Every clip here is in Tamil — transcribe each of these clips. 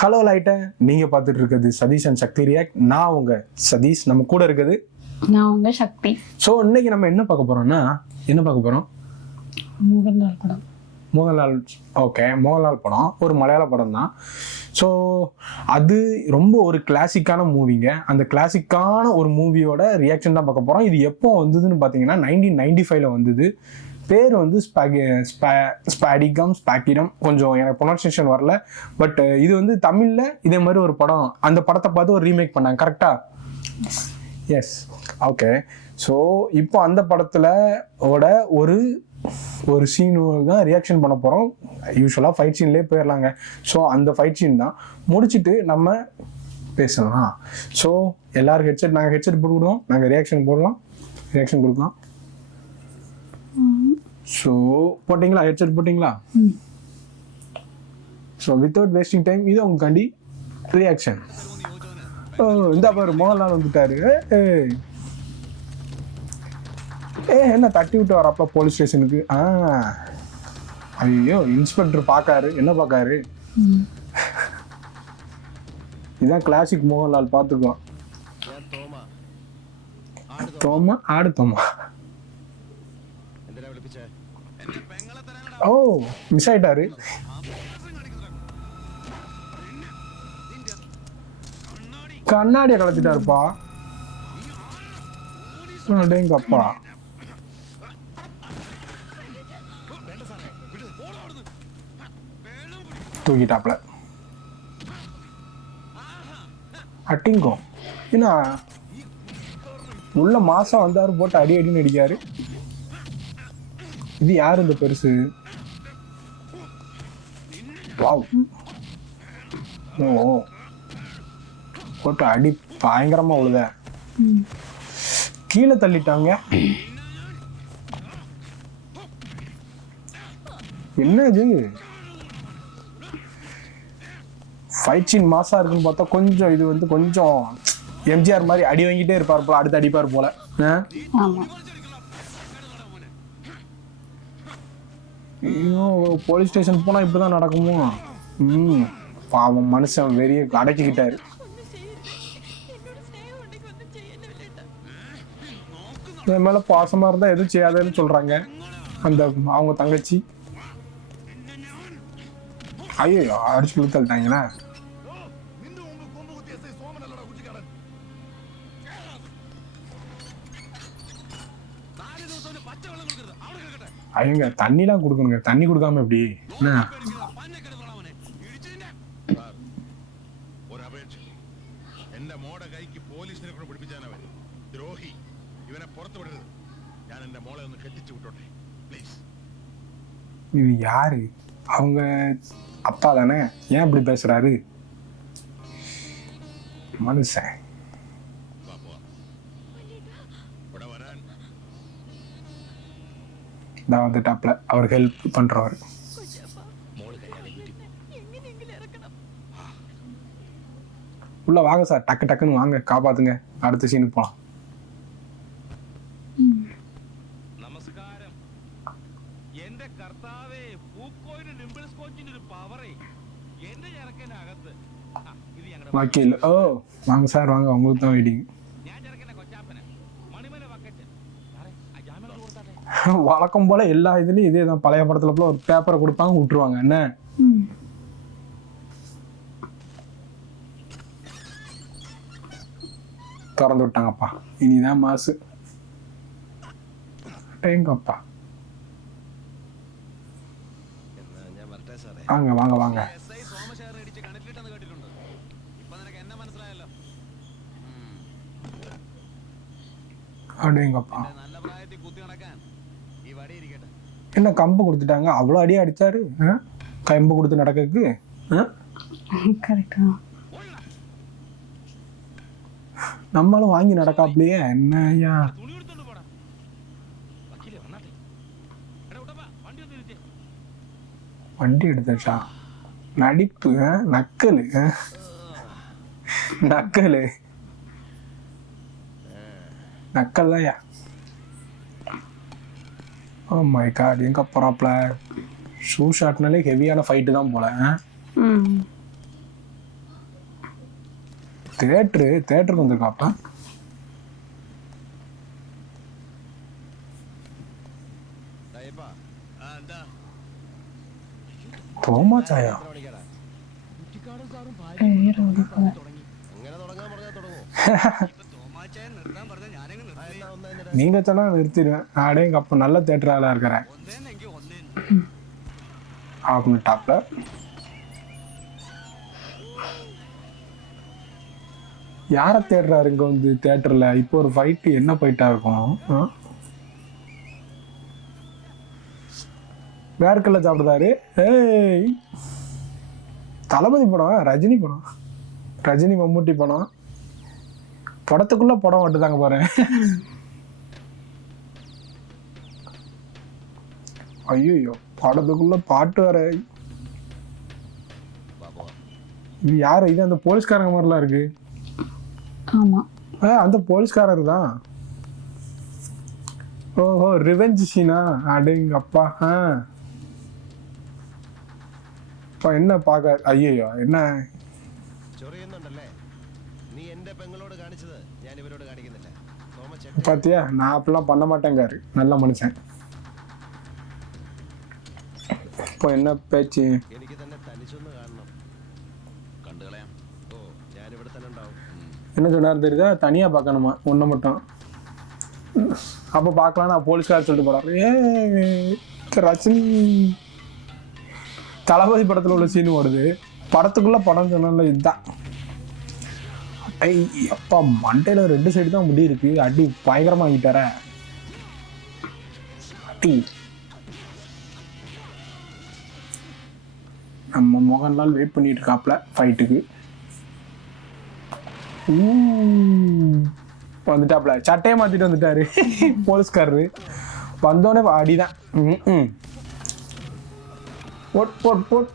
ஹலோ லைட்ட நீங்க பார்த்துட்டு இருக்கிறது சதீஷ் அண்ட் சக்தி ரியாக்ட். நான் உங்க சதீஷ், நம்ம கூட இருக்குது நான் உங்க சக்தி. ஸோ இன்னைக்கு நம்ம என்ன பார்க்க போறோம்னா மோகன்லால் படம். மோகன்லால் படம் ஒரு மலையாள படம் தான். ஸோ அது ரொம்ப ஒரு கிளாசிக்கான மூவிங்க. அந்த கிளாசிக்கான ஒரு மூவியோட ரியாக்ஷன் தான் பார்க்க போகிறோம். இது எப்போ வந்ததுன்னு பார்த்தீங்கன்னா 1995 வந்தது. பேர் வந்து ஸ்பாடிகம் கொஞ்சம் எனக்கு ப்ரொனன்சியேஷன் வரல. பட் இது வந்து தமிழில் இதே மாதிரி ஒரு படம், அந்த படத்தை பார்த்து ஒரு ரீமேக் பண்ணாங்க. கரெக்டா? எஸ். ஓகே. ஸோ இப்போ அந்த படத்தில் ஒரு சீனு தான் ரியாக்ஷன் பண்ண போகிறோம். யூஸ்வலாக ஃபைட் சீன்லேயே போயிடலாங்க. ஸோ அந்த ஃபைட் சீன் தான் முடிச்சுட்டு நம்ம பேசலாம். ஸோ எல்லாரும் நாங்கள் ஹெட்செட் போட்டுக்கிடுவோம், நாங்கள் ரியாக்ஷன் கொடுக்கலாம். ஸோ போட்டிங்களா? ஹெட்செட் போட்டிங்களா? ஸோ வித்தவுட் வேஸ்டிங் டைம் இது உங்களுக்காண்டி ரியாக்ஷன். இந்த பாரு மோகன்லால் வந்துட்டாரு. என்ன தட்டி விட்டு வரப்ப போலீஸ் ஸ்டேஷனுக்கு. ஐயோ, இன்ஸ்பெக்டர் பார்க்காரு. என்ன பார்க்காரு? இதான் கிளாசிக் மோகன்லால். பார்த்துக்கோ. தோமா ஓ மிஸ் ஆயிட்டாரு. கண்ணாடியை கலத்திட்டாருப்பா. அப்பா தூக்கிட்டாப்ல. அட்டிங்கோ என்ன உள்ள மாசம் வந்தாரு, போட்டு அடின்னு அடிக்காரு. இது யாரு இந்த பெருசு? வாவ். ஓ போட்டு அடி பயங்கரமா உழுத. கீழே தள்ளிட்டாங்க. என்ன இது? ஃபைட் சீன் மாசா இருக்குன்னு பார்த்தா கொஞ்சம் இது வந்து கொஞ்சம் எம்ஜிஆர் மாதிரி அடி வாங்கிட்டே இருப்பார் போல, அடுத்து அடிப்பார் போல. ஐயோ, போலீஸ் ஸ்டேஷன் போனா இப்படிதான் நடக்குமோ? பாவம், மனுஷன் வெறிய அடக்கிக்கிட்டாரு. என் மேல பாசமா இருந்தா எதுவும் செய்யாதுன்னு சொல்றாங்க அந்த அவங்க தங்கச்சி. ஐயோ, அடிச்சு கொடுத்தாங்களா? ஐயங்க, தண்ணிலாம் கொடுக்கணுங்க. தண்ணி கொடுக்காம எப்படி? இது யாரு? அவங்க அப்பா தானே? ஏன் இப்படி பேசுறாரு மனுஷன்? நான் வந்துட்டாப்ல, அவர் ஹெல்ப் பண்றவர். உள்ள வாங்க சார், டக்கு டக்குன்னு வாங்க, காப்பாத்துங்க. அடுத்த சீனுக்கு போலாம். வக்கீல். ஓ வாங்க சார், வாங்க, உங்களுக்கு தான் வெயிட்டிங். வழக்கம் போல எல்லா இதுலயும் இதே தான். பழைய படத்துல போல ஒரு பேப்பரை கொடுப்பாங்க, விட்டுருவாங்க. என்ன திறந்து விட்டாங்கப்பா. இனிதான் மாசு. எங்கப்பா? வாங்க வாங்க வாங்க. அப்படிங்கப்பா. என்ன கம்பு கொடுத்துட்டாங்க? அவ்வளோ அடியா அடிச்சாரு. கம்பு கொடுத்து நடக்கிறதுக்கு நம்மளும் வாங்கி நடக்காப்லையே. என்ன ஐயா, வண்டி எடுத்தாச்சா? நடிப்பு, நக்கலு நக்கல் தான்யா. ஓ மை காட், எங்க போறாப்ல? ஷூ ஷாட்னாலே ஹெவியான ஃபைட்டு தான் போல. தேட்டருக்கு வந்திருக்காப்பா. தோமா சாயா நீங்க சொன்னா நிறுத்திடுவேன். அடேங்க அப்ப நல்ல தேட்டரால இருக்கிறேன் அப்படின்னு டாப்ல. யார தேடுறாரு இங்க வந்து தேட்டர்ல? இப்போ ஒரு ஃபைட் என்ன ஃபைட்டா இருக்கும்? வேர்க்கல்ல சாப்பிடுறாரு. ஏய் தளபதி படம், ரஜினி படம், ரஜினி மம்முட்டி படம், படத்துக்குள்ள படம் வந்துட்டாங்க பாரு. ஐயோ படத்துக்குள்ள பாட்டு வர. இது யாரு? இது அந்த போலீஸ்காரங்க மாதிரிலாம் இருக்கு. ஆமா அந்த போலீஸ்காரர் தான். ஓஹோ ரிவெஞ்ச் சீனா? அடேங்க அப்பா. இப்போ என்ன பார்க்க? ஐயோ என்ன பாத்தியா? நான் அப்படிலாம் பண்ண மாட்டேங்காரு, நல்ல மனுஷன். இப்போ என்ன பேச்சு? என்ன சொன்னார் தெரியுதா? தனியா பார்க்கணுமா ஒன்றை மட்டும். அப்போ பார்க்கலாம், நான் போலீஸ்கார் சொல்லிட்டு போறாரு. ரஜினி தளபதி படத்துல உள்ள சீன் ஓடுது, படத்துக்குள்ள படம் சொன்னால இதுதான். அப்பா மண்டையில 2 சைடு தான் முடி இருக்கு. அடி பயங்கரமா ஆகிட்டார அடி. நம்ம மோகன்லால் வெயிட் பண்ணிட்டு இருக்காப்ல ஃபைட்டுக்கு. வந்துட்டாப்ல, சட்டையை மாத்திட்டு வந்துட்டாரு போலீஸ்காரரு. வந்தோடனே அடிதான். Boat boat boat.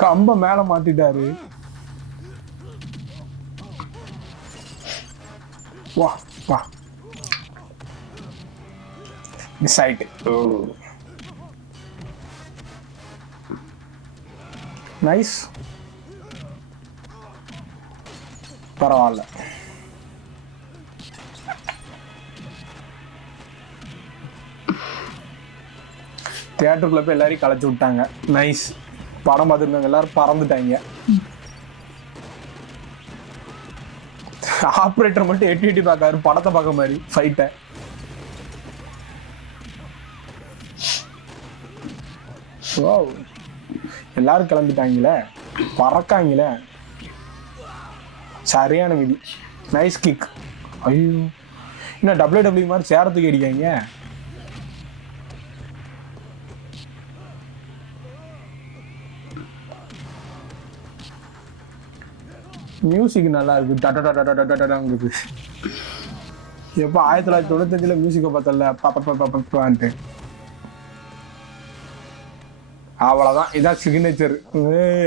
கம்ப மேல மாத்திட்டாரு. வா வா மிஸ் ஆயிட்டு. நைஸ், பரவாயில்ல. தியேட்டருக்குள்ள போய் எல்லாரையும் கலைச்சு விட்டாங்க. நைஸ். படம் பார்த்துருந்தாங்க எல்லாரும் பறந்துட்டாங்க. ஆப்ரேட்டர் மட்டும் எட்டி எட்டி பார்க்காரு, படத்தை பார்க்க மாதிரி ஃபைட்டை. எல்லாரும் கிளம்பிட்டாங்களே, பறக்காங்களே. சரியான விதி. Nice kick. ஐயோ என்ன WWE மாதிரி சேரத்துக்கு அடிக்காங்க. மியூசிக் நல்லா இருக்கு. டடடடடடடடங்கிறது. எப்போ 1995 மியூசிக்கை பார்த்தல பாப்பான்ட்டு. அவ்வளோதான், இதான் சிக்னேச்சர்.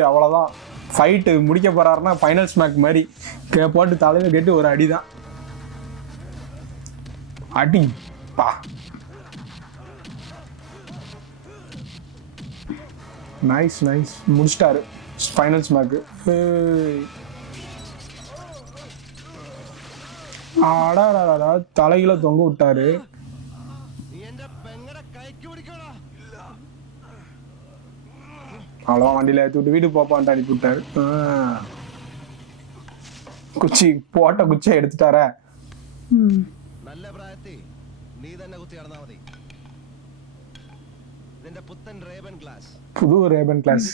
அவ்வளோதான். ஃபைட்டு முடிக்க போறாருன்னா ஃபைனல் ஸ்மாக் மாதிரி போட்டு தலையில கேட்டு ஒரு அடிதான். அடி பா. நைஸ் நைஸ், முடிச்சிட்டாரு ஃபைனல் ஸ்மாக்கு. ஆடாடா தலையில தொங்க விட்டாரு. அவ்வளோ வண்டியில ஏற்றி விட்டு வீட்டுக்கு போப்பான்ட்டு அனுப்பி விட்டாரு. குச்சி போட்ட குச்சியை எடுத்துட்டார. புது ரேபன் கிளாஸ்.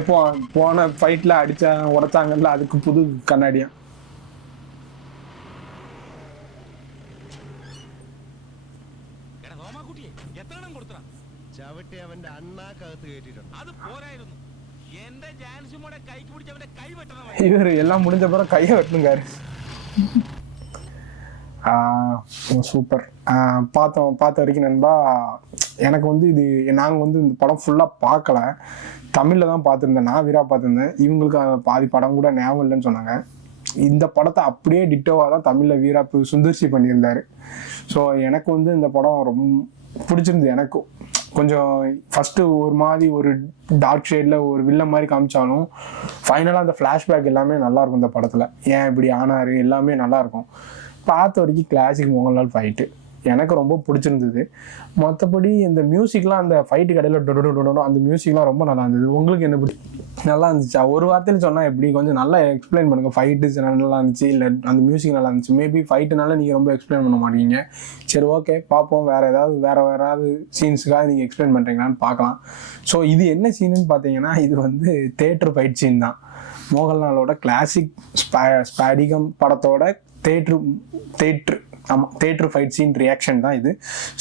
எப்போ போன ஃபைட்ல உடைச்சாங்கல்ல, அதுக்கு புது கண்ணாடியா. இவரு எல்லாம் முடிஞ்ச பிறகு கையை வெட்டணுங்காரு. சூப்பர். பார்த்த வரைக்கும் நண்பா, எனக்கு வந்து இது நாங்கள் வந்து இந்த படம் ஃபுல்லாக பார்க்கல, தமிழில் தான் பார்த்துருந்தேன். நான் வீரா பார்த்துருந்தேன். இவங்களுக்கு பாதி படம் கூட ஞாபகம் இல்லைன்னு சொன்னாங்க. இந்த படத்தை அப்படியே டிட்டோவாக தான் தமிழில் வீரா சுந்தர்சி பண்ணியிருந்தாரு. ஸோ எனக்கு வந்து இந்த படம் ரொம்ப பிடிச்சிருந்து. எனக்கும் கொஞ்சம் ஃபஸ்ட்டு ஒரு மாதிரி ஒரு டார்க் ஷேடில் ஒரு வில்ல மாதிரி காமிச்சாலும் ஃபைனலாக அந்த ஃப்ளாஷ்பேக் எல்லாமே நல்லாயிருக்கும் இந்த படத்தில். ஏன் இப்படி ஆனார் எல்லாமே நல்லாயிருக்கும். பார்த்த வரைக்கும் கிளாசிக் மோகன்லால் ஃபைட்டு எனக்கு ரொம்ப பிடிச்சிருந்தது. மற்றபடி இந்த மியூசிக்லாம் அந்த ஃபைட்டு கடையில் டொடோ அந்த மியூசிக்லாம் ரொம்ப நல்லா இருந்தது. உங்களுக்கு என்ன நல்லா இருந்துச்சா? ஒரு வார்த்தையில் சொன்னால் எப்படி? கொஞ்சம் நல்லா எக்ஸ்பிளைன் பண்ணுங்கள். ஃபைட்டு நல்லா இருந்துச்சு இல்லை அந்த மியூசிக் நல்லா இருந்துச்சு? மேபி ஃபைட்டுனால நீங்கள் ரொம்ப எக்ஸ்பிளைன் பண்ண மாட்டீங்க. சரி, ஓகே, பார்ப்போம். வேறு ஏதாவது சீன்ஸுக்காக நீங்கள் எக்ஸ்பிளைன் பண்ணுறீங்களான்னு பார்க்கலாம். ஸோ இது என்ன சீனுன்னு பார்த்தீங்கன்னா, இது வந்து தேட்டர் ஃபைட் சீன் தான். மோகன்லாலோட கிளாசிக் ஸ்பாடிகம் படத்தோட தேட்ரு ஃபைட் சீன் ரியாக்ஷன் தான் இது.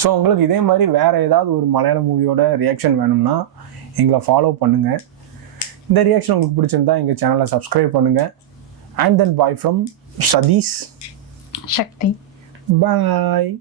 ஸோ உங்களுக்கு இதே மாதிரி வேறு ஏதாவது ஒரு மலையாள மூவியோட ரியாக்ஷன் வேணும்னா எங்களை ஃபாலோ பண்ணுங்கள். இந்த ரியாக்ஷன் உங்களுக்கு பிடிச்சிருந்தா எங்கள் சேனலை சப்ஸ்கிரைப் பண்ணுங்கள். And then bye from Satish Sakthi. Bye.